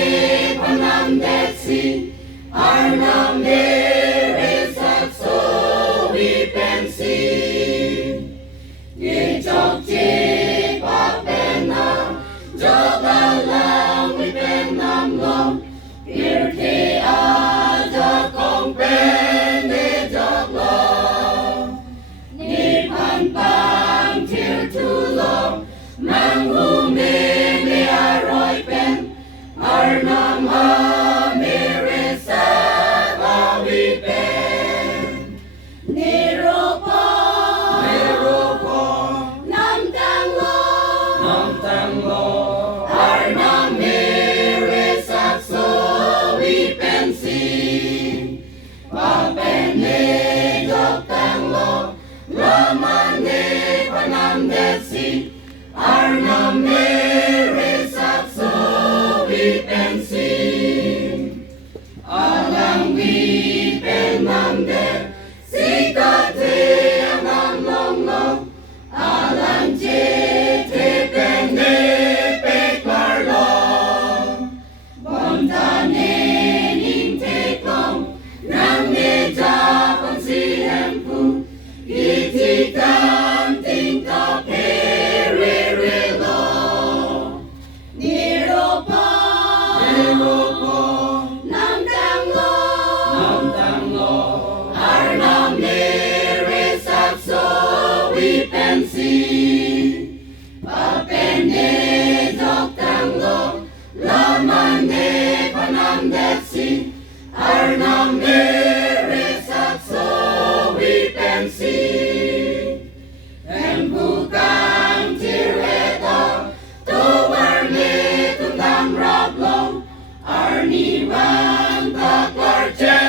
ne panam detsi arnam deresat so we pensi ye chok chi pa penna jogalang we penam long BIRTA jokong pen de joglo ni pan pan tir tu long mang hu me aroi pen arnam ha mere sa awi pen niropo nam tang lo arnam mere sa so we pen si pa pen ne jok tang lo laman ne panam detsi arnam mere sa so we pen si alang we pen nam de si ka te anam long long alang che te pen de pe kar long bon ta ne ning te kong nam ne ja pon si hem pu iti tam ting ta pe re re lo niropo nam tang lo arnam mere sat so we pen si pa pen ne jok tang lo laman ne panam detsi arnam mere sat so we pen si em bukan tireta towar ne tundam rap long arni wan tak larche